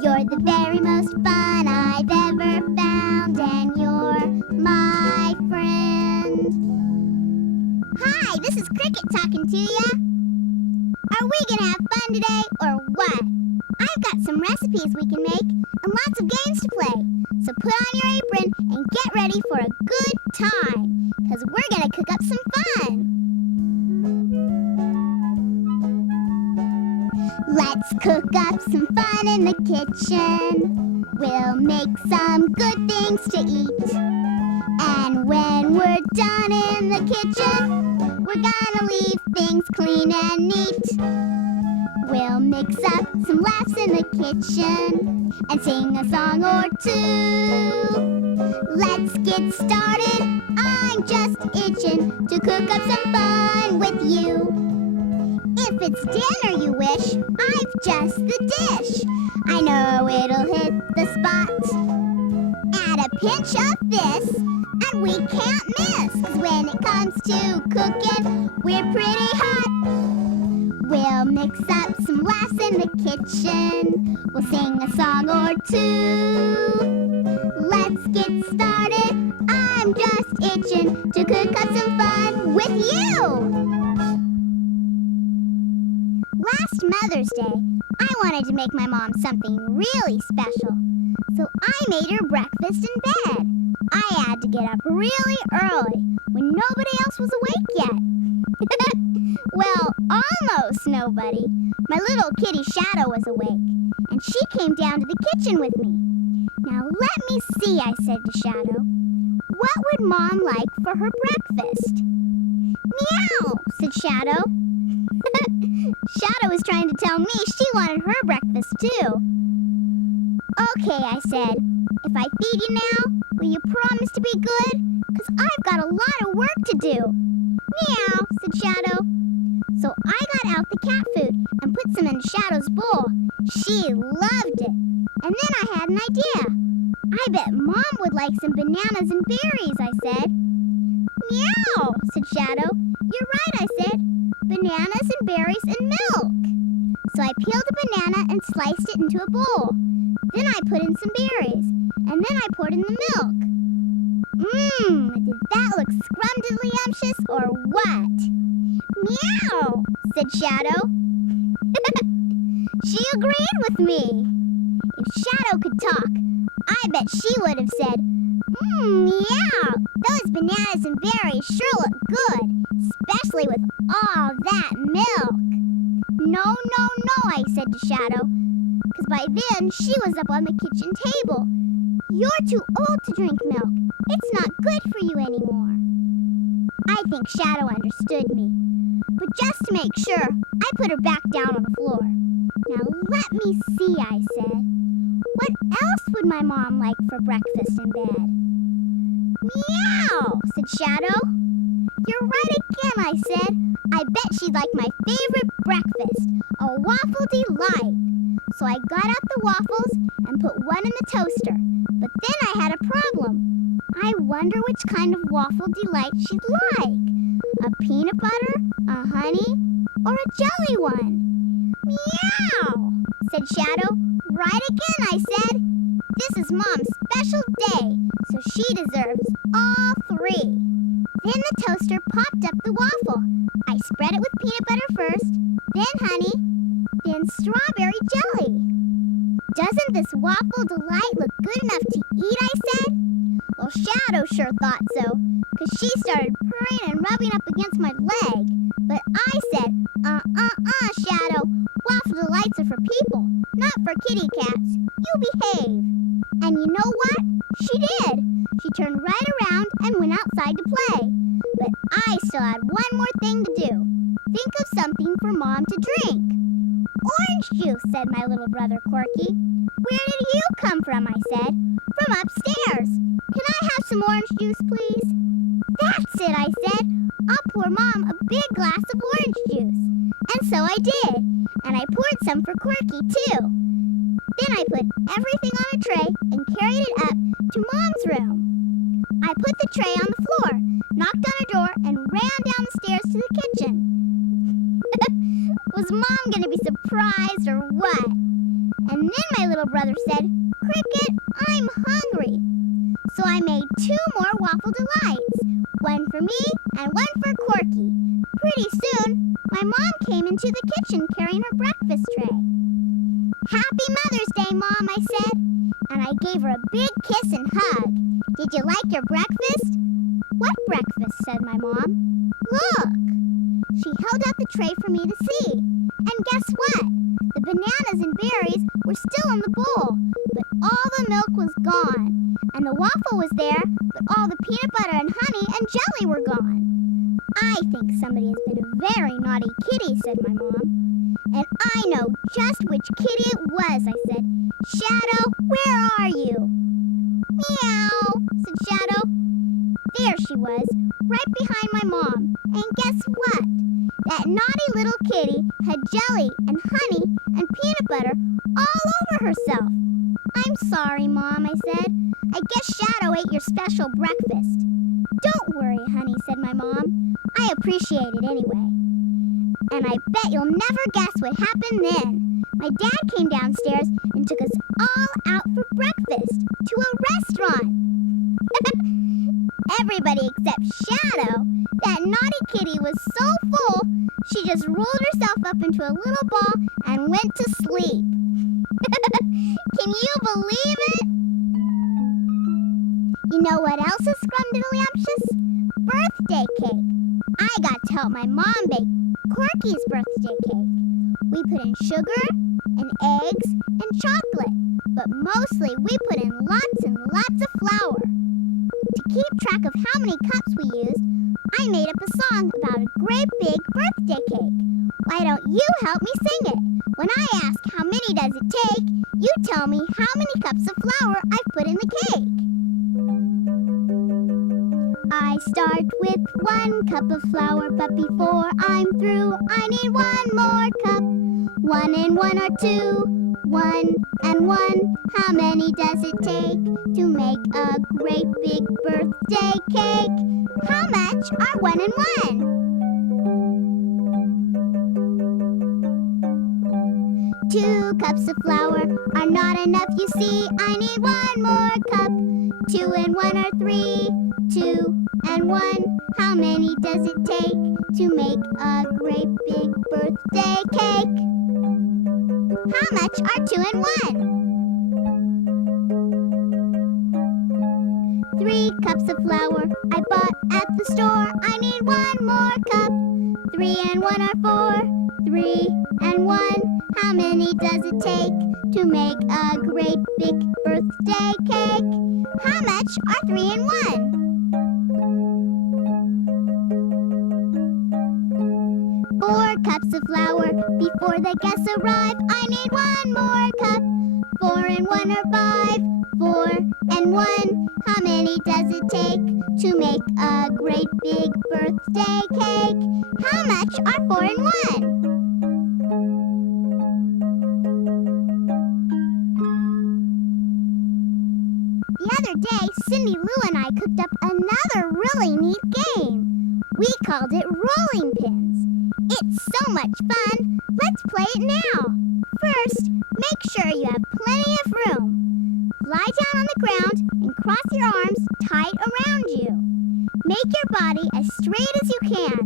You're the very most fun I've ever found, and you're my friend. Hi, this is Cricket talking to ya. Are we gonna have fun today, or what? I've got some recipes we can make and lots of games to play. So put on your apron and get ready for a good time, because we're gonna cook up some fun. Let's cook up some fun in the kitchen. We'll make some good things to eat. And when we're done in the kitchen, we're gonna leave things clean and neat. We'll mix up some laughs in the kitchen and sing a song or two. Let's get started. I'm just itching to cook up some fun with you. If it's dinner you wish, I've just the dish. I know it'll hit the spot. Add a pinch of this, and we can't miss. 'Cause when it comes to cooking, we're pretty hot. We'll mix up some laughs in the kitchen. We'll sing a song or two. Let's get started. I'm just itching to cook up some fun with you. Last Mother's Day, I wanted to make my mom something really special. So I made her breakfast in bed. I had to get up really early when nobody else was awake yet. Well, almost nobody. My little kitty Shadow was awake, and she came down to the kitchen with me. Now let me see, I said to Shadow. What would Mom like for her breakfast? Meow, said Shadow. Shadow was trying to tell me she wanted her breakfast too. Okay, I said. If I feed you now, will you promise to be good? 'Cause I've got a lot of work to do. Meow, said Shadow. So I got out the cat food and put some in Shadow's bowl. She loved it. And then I had an idea. I bet Mom would like some bananas and berries, I said. Meow, said Shadow. You're right, I said. Bananas and berries and milk. So I peeled a banana and sliced it into a bowl. Then I put in some berries, and then I poured in the milk. Did that look scrumdiddlyumptious or what? Meow, said Shadow. She agreed with me. If Shadow could talk, I bet she would have said, meow, those bananas and berries sure look good, especially with all that milk. No, I said to Shadow, 'cause by then she was up on the kitchen table. You're too old to drink milk. It's not good for you anymore. I think Shadow understood me. But just to make sure, I put her back down on the floor. Now let me see, I said. What else would my mom like for breakfast in bed? Meow, said Shadow. You're right again, I said. I bet she'd like my favorite breakfast, a waffle delight. So I got out the waffles and put one in the toaster. But then I had a problem. I wonder which kind of waffle delight she'd like. A peanut butter, a honey, or a jelly one? Meow, said Shadow. Right again, I said. This is Mom's special day, so she deserves all three. Then the toaster popped up the waffle. I spread it with peanut butter first, then honey, then strawberry jelly. Doesn't this waffle delight look good enough to eat, I said? Well, Shadow sure thought so, 'cause she started purring and rubbing up against my leg. But I said, Shadow, waffle delights are for people, not for kitty cats. You behave. And you know what? She did. She turned right around and went outside to play. But I still had one more thing to do. Think of something for Mom to drink. Orange juice, said my little brother Corky. Where did you come from, I said. From upstairs. Can I have some orange juice, please? That's it, I said. I'll pour Mom a big glass of orange juice. And so I did. And I poured some for Corky, too. Then I put everything on a tray and carried it up to Mom's room. I put the tray on the floor, knocked on her door, and ran down the stairs to the kitchen. Was Mom going to be surprised or what? And then my little brother said, "Cricket, I'm hungry." So I made 2 more waffle delights, one for me and one for Corky. Pretty soon, my mom came into the kitchen carrying her breakfast tray. "Happy Mother's Day, Mom," I said, and I gave her a big kiss and hug. "Did you like your breakfast?" "What breakfast?" said my mom. "Look." She held out the tray for me to see. And guess what? The bananas and berries were still in the bowl, but all the milk was gone. And the waffle was there, but all the peanut butter and honey and jelly were gone. "I think somebody has been a very naughty kitty," said my mom. "And I know just which kitty it was," I said. "Shadow, where are you?" "Meow," said Shadow. There she was, right behind my mom. And guess what? That naughty little kitty had jelly and honey and peanut butter all over herself. "I'm sorry, Mom," I said. "I guess Shadow ate your special breakfast." "Don't worry, honey," said my mom. "I appreciate it anyway." And I bet you'll never guess what happened then. My dad came downstairs and took us all out for breakfast to a restaurant. Everybody except Shadow. That naughty kitty was so full, she just rolled herself up into a little ball and went to sleep. Can you believe it? You know what else is scrumdiddlyumptious? Birthday cake. I got to help my mom bake Corky's birthday cake. We put in sugar and eggs and chocolate, but mostly we put in lots and lots of flour. To keep track of how many cups we used, I made up a song about a great big birthday cake. Why don't you help me sing it? When I ask how many does it take, you tell me how many cups of flour I've put in the cake. I start with 1 cup of flour, but before I'm through, I need 1 more cup. 1 and 1 are 2, 1 and 1. How many does it take to make a great big birthday cake? How much are 1 and 1? 2 cups of flour are not enough, you see. I need 1 more cup. 2 and 1 are 3, 2 and 1. How many does it take to make a great big birthday cake? How much are 2 and 1? 3 cups of flour I bought at the store. I need 1 more cup. 3 and 1 are 4, 3 and 1. How many does it take to make a great big birthday cake? How much are 3 and 1? 4 cups of flour before the guests arrive. I need 1 more cup. 4 and 1 are 5, 4 and 1. How many does it take to make a great big birthday cake? How much are 4 and 1? 'The other day, Cindy Lou and I cooked up another really neat game. We called it Rolling Pins. It's so much fun. Let's play it now. First, make sure you have plenty of room. Lie down on the ground and cross your arms tight around you. Make your body as straight as you can.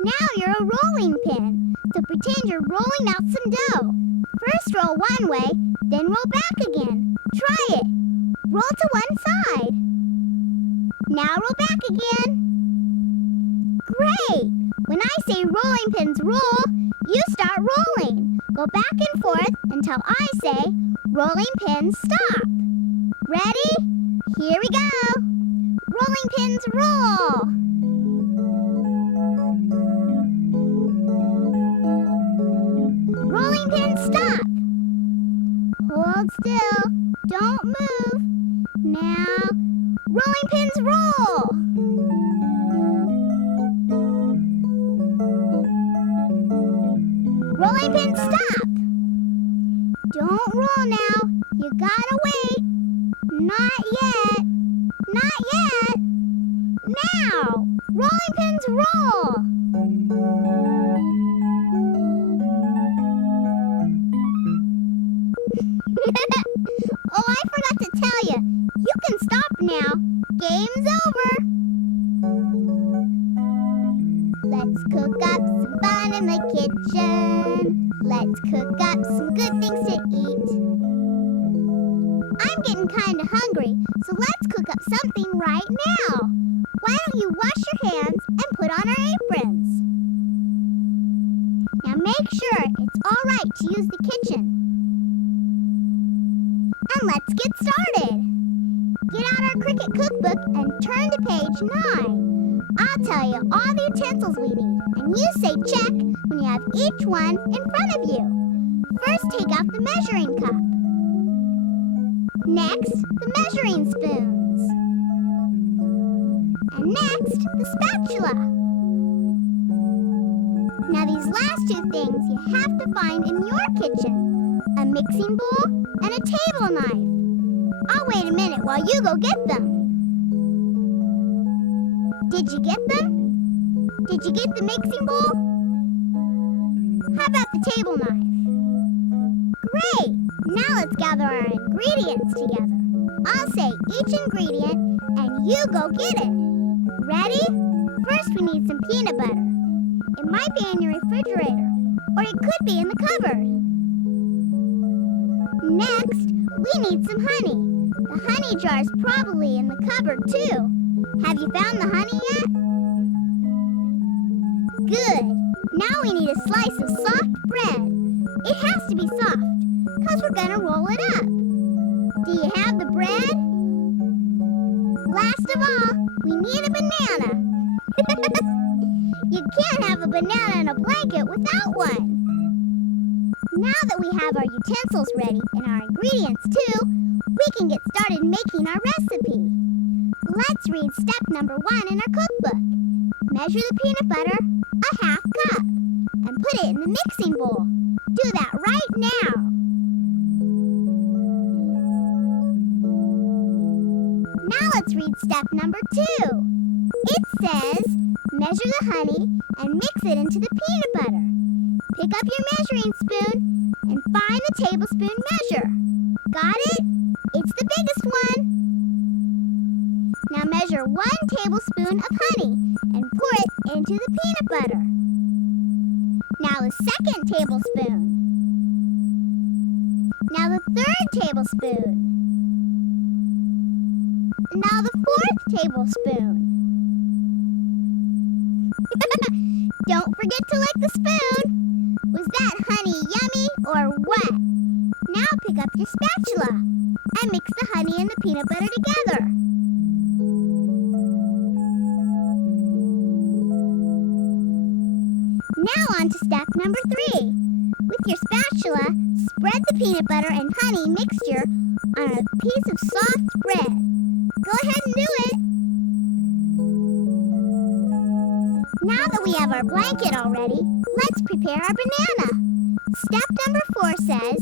Now you're a rolling pin, so pretend you're rolling out some dough. First roll one way, then roll back again. Try it. Roll to one side. Now roll back again. Great! When I say rolling pins roll, you start rolling. Go back and forth until I say rolling pins stop. Ready? Here we go. Rolling pins roll. Rolling pins stop. Hold still. Don't move. Now, rolling pins roll. Rolling pins stop. Don't roll now. You gotta wait. Not yet. Not yet. Now, rolling pins roll. Oh, I forgot to tell you. You can stop now. Game's over. Let's cook up some fun in the kitchen. Let's cook up some good things to eat. I'm getting kind of hungry, so let's cook up something right now. Why don't you wash your hands and put on our aprons? Now make sure it's all right to use the kitchen. And let's get started. Get out our Cricut cookbook and turn to page 9. I'll tell you all the utensils we need, and you say check when you have each one in front of you. First, take out the measuring cup. Next, the measuring spoons. And next, the spatula. Now these last two things you have to find in your kitchen. A mixing bowl and a table knife. I'll wait a minute while you go get them. Did you get them? Did you get the mixing bowl? How about the table knife? Great! Now let's gather our ingredients together. I'll say each ingredient and you go get it. Ready? First we need some peanut butter. It might be in your refrigerator, or it could be in the cupboard. Next, we need some honey. The honey jar's probably in the cupboard too. Have you found the honey yet? Good. Now we need a slice of soft bread. It has to be soft, because we're going to roll it up. Do you have the bread? Last of all, we need a banana. You can't have a banana in a blanket without one. Now that we have our utensils ready and our ingredients too, we can get started making our recipe. Let's read step number 1 in our cookbook. Measure the peanut butter a half cup and put it in the mixing bowl. Do that right now. Now let's read step number 2. It says, measure the honey and mix it into the peanut butter. Pick up your measuring spoon and find the tablespoon measure. Got it? It's the biggest one. Now measure 1 tablespoon of honey and pour it into the peanut butter. Now the second tablespoon. Now the third tablespoon. Now the 4th tablespoon. Don't forget to lick the spoon. Was that honey yummy or what? Now pick up your spatula and mix the honey and the peanut butter together. Now on to step number 3. With your spatula, spread the peanut butter and honey mixture on a piece of soft bread. Go ahead and do it. Now that we have our blanket all ready, let's prepare our banana. Step number 4 says,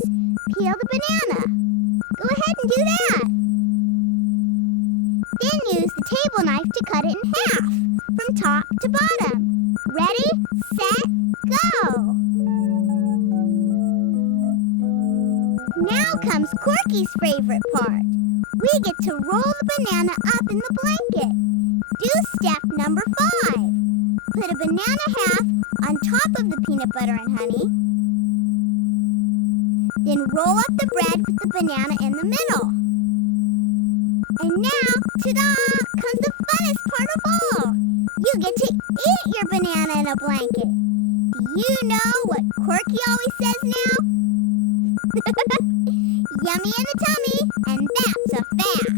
peel the banana. Go ahead and do that. Then use the table knife to cut it in half, from top to bottom. Ready, set, go! Now comes Corky's favorite part. We get to roll the banana up in the blanket. Do step number 5. Put a banana half on top of the peanut butter and honey. Then roll up the bread with the banana in the middle. And now, ta-da, comes the funnest part of all. You get to eat your banana in a blanket. Do you know what Corky always says now? Yummy in the tummy, and that's a fact.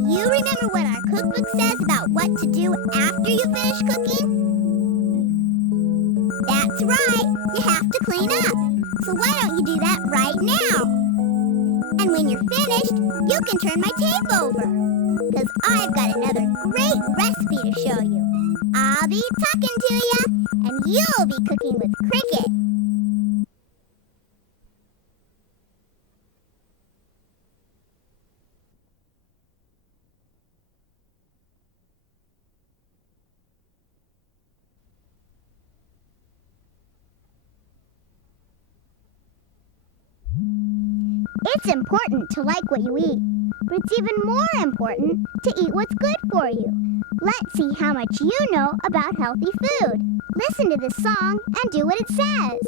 Do you remember what our cookbook says about what to do after you finish cooking? That's right, you have to clean up. So why don't you do that right now? And when you're finished, you can turn my tape over, because I've got another great recipe to show you. I'll be talking to you, and you'll be cooking with Cricut. It's important to like what you eat, but it's even more important to eat what's good for you. Let's see how much you know about healthy food. Listen to this song and do what it says.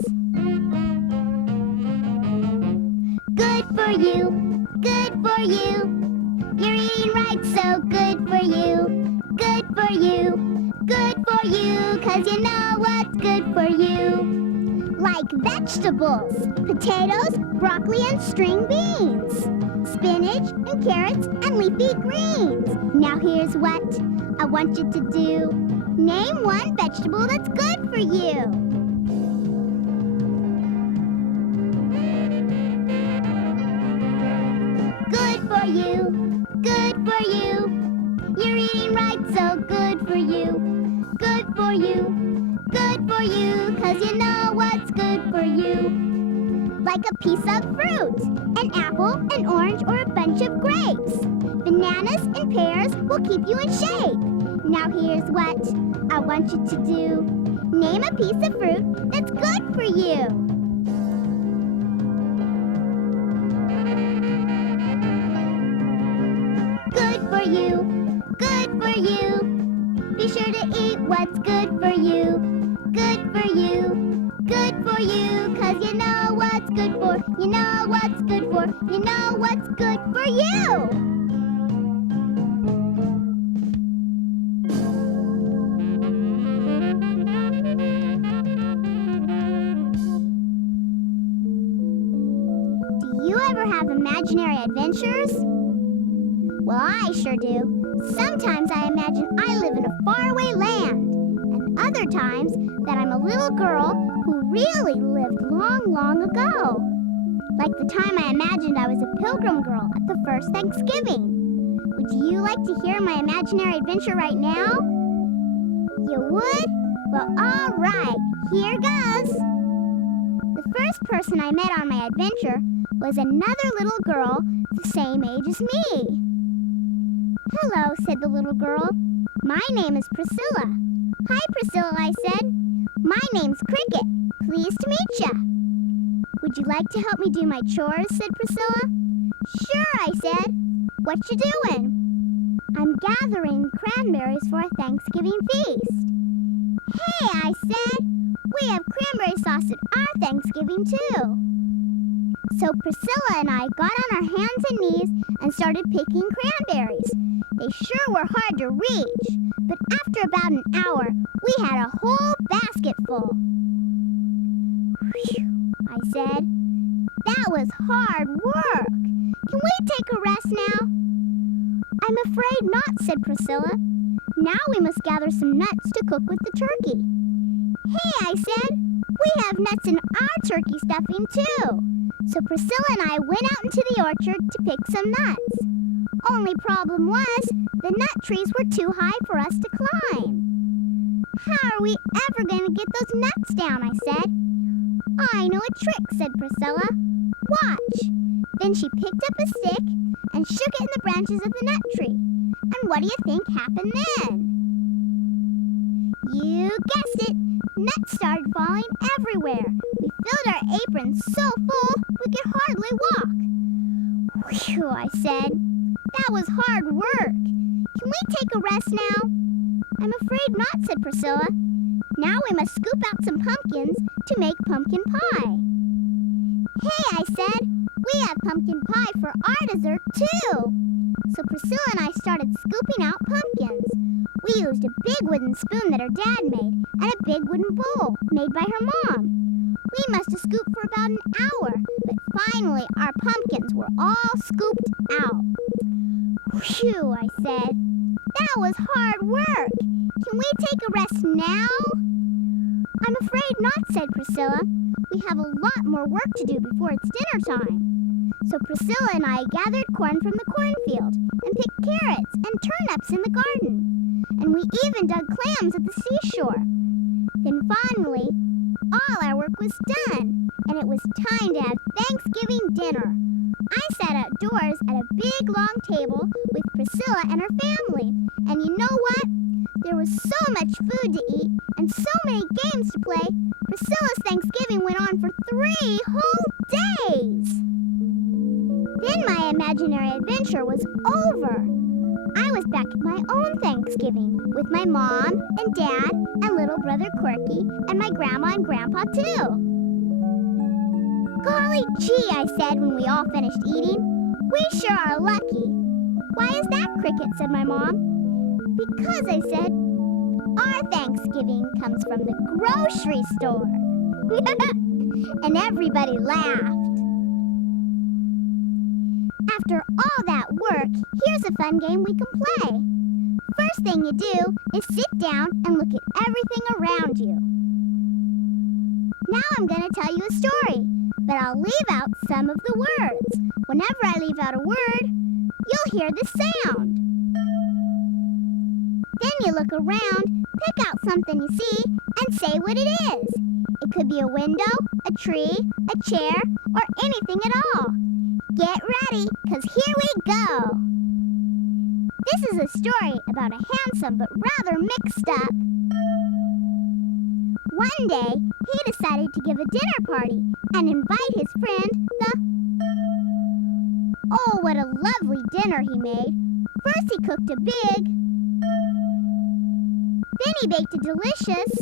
Good for you, good for you. You're eating right, so good for you. Good for you, good for you, 'cause you know what's good for you. Like vegetables, potatoes, broccoli and string beans, spinach and carrots and leafy greens. Now here's what I want you to do. Name one vegetable that's good for you. Good for you, good for you. You're eating right, so good for you. Good for you, good for you, 'cause you know what's good for you. Like a piece of fruit, an apple, an orange, or a bunch of grapes. Bananas and pears will keep you in shape. Now here's what I want you to do. Name a piece of fruit that's good for you. Good for you, good for you. Be sure to eat what's good for you. Good for you, good for you, 'cause you know what's good for, you know what's good for, you know what's good for you. Do you ever have imaginary adventures? Well, I sure do. Sometimes I imagine I live in a faraway land, and other times that I'm a little girl who really lived long, long ago. Like the time I imagined I was a pilgrim girl at the first Thanksgiving. Would you like to hear my imaginary adventure right now? You would? Well, all right, here goes. The first person I met on my adventure was another little girl the same age as me. Hello, said the little girl. My name is Priscilla. Hi, Priscilla, I said. My name's Cricket. Pleased to meet ya. Would you like to help me do my chores, said Priscilla. Sure, I said. What you doing? I'm gathering cranberries for a Thanksgiving feast. Hey, I said. We have cranberry sauce at our Thanksgiving, too. So Priscilla and I got on our hands and knees and started picking cranberries. They sure were hard to reach, but after about an hour, we had a whole basket full. Whew, I said. That was hard work. Can we take a rest now? I'm afraid not, said Priscilla. Now we must gather some nuts to cook with the turkey. Hey, I said, we have nuts in our turkey stuffing too. So Priscilla and I went out into the orchard to pick some nuts. Only problem was, the nut trees were too high for us to climb. How are we ever going to get those nuts down, I said. I know a trick, said Priscilla. Watch. Then she picked up a stick and shook it in the branches of the nut tree. And what do you think happened then? You guessed it. Nuts started falling everywhere. We filled our aprons so full we could hardly walk. Whew, I said. That was hard work. Can we take a rest now? I'm afraid not, said Priscilla. Now we must scoop out some pumpkins to make pumpkin pie. Hey, I said, we have pumpkin pie for our dessert too. So Priscilla and I started scooping out pumpkins. We used a big wooden spoon that her dad made and a big wooden bowl made by her mom. We must have scooped for about an hour, but finally our pumpkins were all scooped out. Phew, I said. That was hard work. Can we take a rest now? I'm afraid not, said Priscilla. We have a lot more work to do before it's dinner time. So Priscilla and I gathered corn from the cornfield and picked carrots and turnips in the garden. And we even dug clams at the seashore. Then finally, all our work was done, and it was time to have Thanksgiving dinner. I sat outdoors at a big long table with Priscilla and her family. And you know what? There was so much food to eat and so many games to play. Priscilla's Thanksgiving went on for 3 whole days. Then my imaginary adventure was over. I was back at my own Thanksgiving with my mom and dad and little brother Corky and my grandma and grandpa too. Golly gee, I said when we all finished eating. We sure are lucky. Why is that, Cricket? Said my mom. Because, I said, our Thanksgiving comes from the grocery store. And everybody laughed. After all that work, here's a fun game we can play. First thing you do is sit down and look at everything around you. Now I'm going to tell you a story, but I'll leave out some of the words. Whenever I leave out a word, you'll hear the sound. Then you look around, pick out something you see, and say what it is. It could be a window, a tree, a chair, or anything at all. Get ready, 'cause here we go. This is a story about a handsome but rather mixed up. One day, he decided to give a dinner party and invite his friend, Oh, what a lovely dinner he made. First he cooked a big. Then he baked a delicious.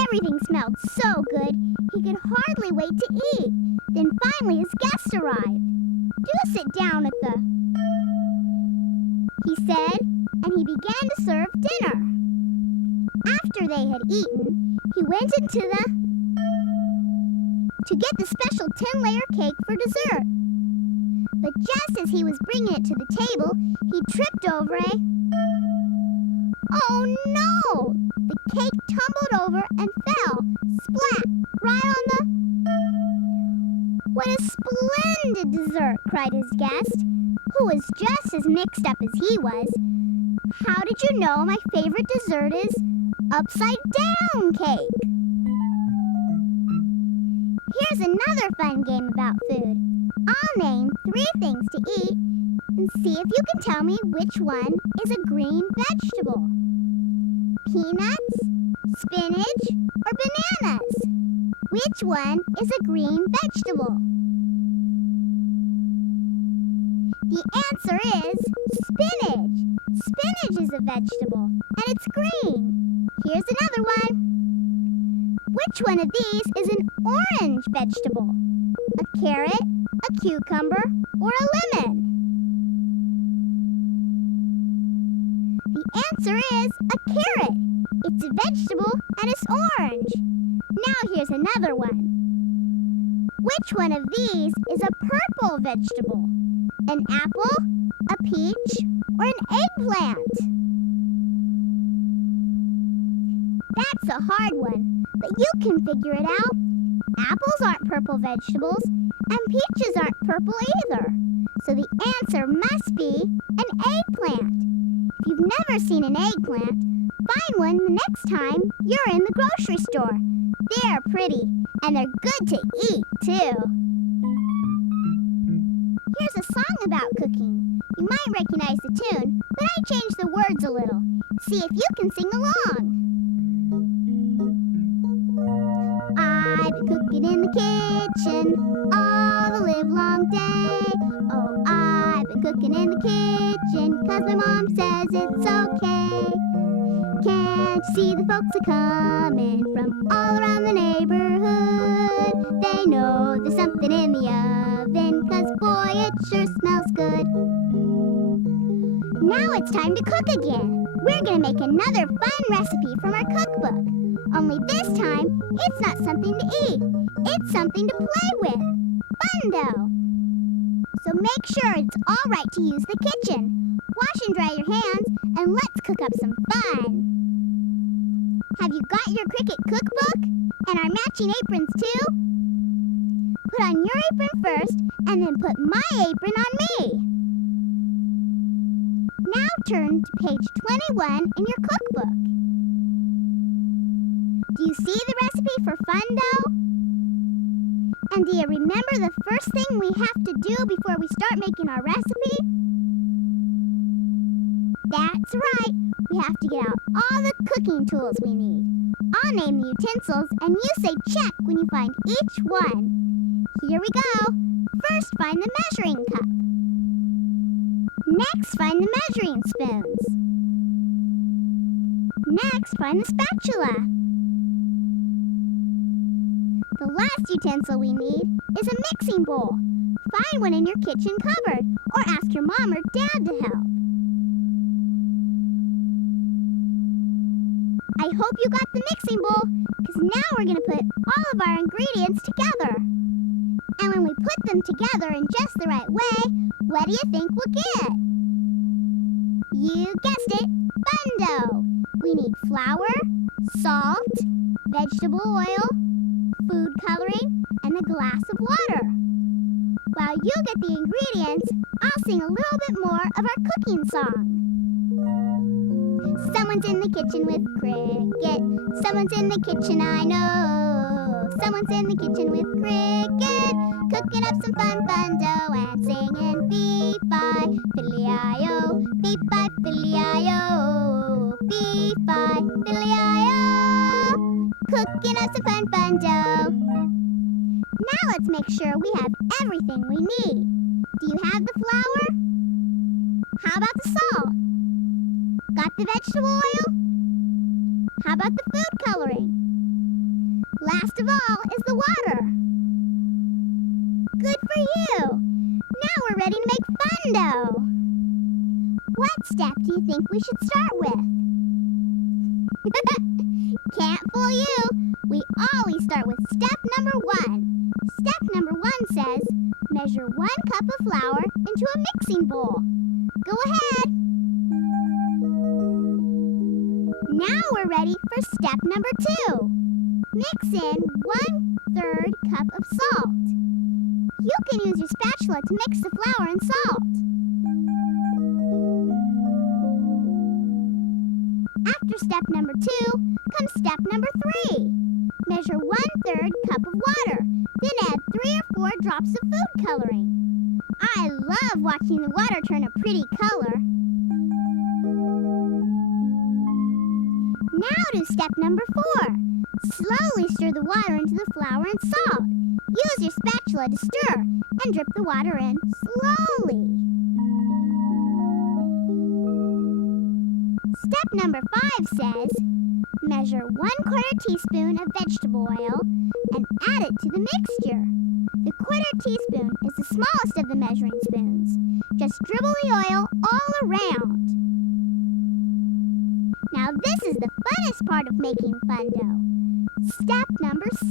Everything smelled so good, he could hardly wait to eat. Then finally his guest arrived. Do sit down at the, he said, and he began to serve dinner. After they had eaten, he went into to get the special 10-layer cake for dessert. But just as he was bringing it to the table, he tripped over a... Oh no! The cake tumbled over and fell, splat, right on the... What a splendid dessert, cried his guest, who was just as mixed up as he was. How did you know my favorite dessert is upside-down cake? Here's another fun game about food. I'll name 3 things to eat and see if you can tell me which one is a green vegetable. Peanuts, spinach, or bananas? Which one is a green vegetable? The answer is spinach. Spinach is a vegetable, and it's green. Here's another one. Which one of these is an orange vegetable? A carrot, a cucumber, or a lemon? The answer is a carrot. It's a vegetable and it's orange. Now here's another one. Which one of these is a purple vegetable? An apple, a peach, or an eggplant? That's a hard one, but you can figure it out. Apples aren't purple vegetables, and peaches aren't purple either. So the answer must be an eggplant. If you've never seen an eggplant, find one the next time you're in the grocery store. They're pretty, and they're good to eat, too. Here's a song about cooking. You might recognize the tune, but I changed the words a little. See if you can sing along. I've been cooking in the kitchen all the live long day. Oh, I've been cooking in the kitchen 'cause my mom says it's okay. Can't you see the folks are coming from all around the neighborhood? They know there's something in the oven 'cause boy, it sure smells good. Now it's time to cook again. We're gonna make another fun recipe from our cookbook. Only this time, it's not something to eat. It's something to play with. Fun, though. So make sure it's all right to use the kitchen. Wash and dry your hands, and let's cook up some fun. Have you got your Cricket cookbook? And our matching aprons, too? Put on your apron first, and then put my apron on me. Now turn to page 21 in your cookbook. Do you see the recipe for fun, though? And do you remember the first thing we have to do before we start making our recipe? That's right. We have to get out all the cooking tools we need. I'll name the utensils, and you say check when you find each one. Here we go. First, find the measuring cup. Next, find the measuring spoons. Next, find the spatula. The last utensil we need is a mixing bowl. Find one in your kitchen cupboard or ask your mom or dad to help. I hope you got the mixing bowl, because now we're going to put all of our ingredients together. And when we put them together in just the right way, what do you think we'll get? You guessed it, Fun Dough. We need flour, salt, vegetable oil, food coloring, and a glass of water. While you get the ingredients, I'll sing a little bit more of our cooking song. Someone's in the kitchen with Cricket. Someone's in the kitchen, I know. Someone's in the kitchen with Cricket, cooking up some fun dough and singing fee-fi, fiddly-i-o, fee-fi, fiddly-i-o, fee-fi, fiddly-i-o, cooking up some fun dough. Now let's make sure we have everything we need. Do you have the flour? How about the salt? Got the vegetable oil? How about the food coloring? Last of all is the water. Good for you! Now we're ready to make Fun Dough. What step do you think we should start with? Can't fool you! We always start with step number 1. Step number 1 says, measure 1 cup of flour into a mixing bowl. Go ahead! Now we're ready for step number 2. Mix in 1/3 cup of salt. You can use your spatula to mix the flour and salt. After step number 2 comes step number 3. Measure 1/3 cup of water, then add 3 or 4 drops of food coloring. I love watching the water turn a pretty color. Now do step number 4. Slowly stir the water into the flour and salt. Use your spatula to stir and drip the water in slowly. Step number 5 says, measure 1/4 teaspoon of vegetable oil and add it to the mixture. The 1/4 teaspoon is the smallest of the measuring spoons. Just dribble the oil all around. Now this is the funnest part of making Fun Dough. Step number 6.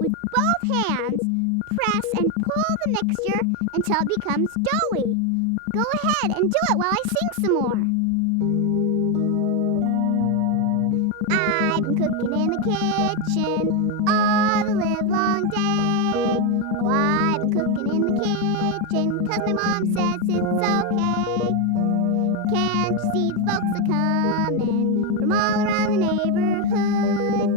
With both hands, press and pull the mixture until it becomes doughy. Go ahead and do it while I sing some more. I've been cooking in the kitchen all the livelong day. Oh, I've been cooking in the kitchen 'cause my mom says it's okay. Can't you see the folks are coming from all around the neighborhood?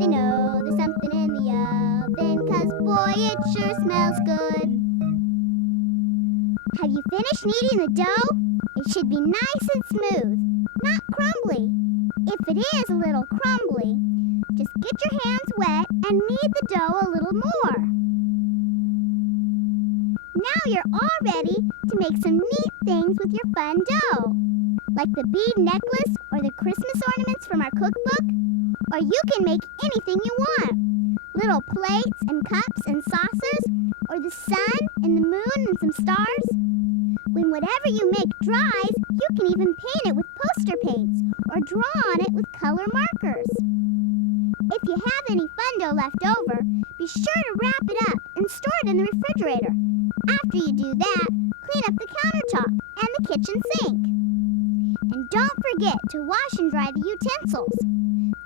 They know there's something in the oven 'cause boy, it sure smells good. Have you finished kneading the dough? It should be nice and smooth, not crumbly. If it is a little crumbly, just get your hands wet and knead the dough a little more. Now you're all ready to make some neat things with your Fun Dough, like the bead necklace or the Christmas ornaments from our cookbook. Or you can make anything you want. Little plates and cups and saucers, or the sun and the moon and some stars. When whatever you make dries, you can even paint it with poster paints or draw on it with color markers. If you have any Fun Dough left over, be sure to wrap it up and store it in the refrigerator. After you do that, clean up the countertop and the kitchen sink. And don't forget to wash and dry the utensils.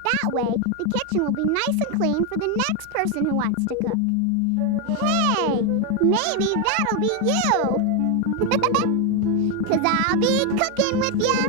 That way, the kitchen will be nice and clean for the next person who wants to cook. Hey, maybe that'll be you! 'Cause I'll be cooking with ya!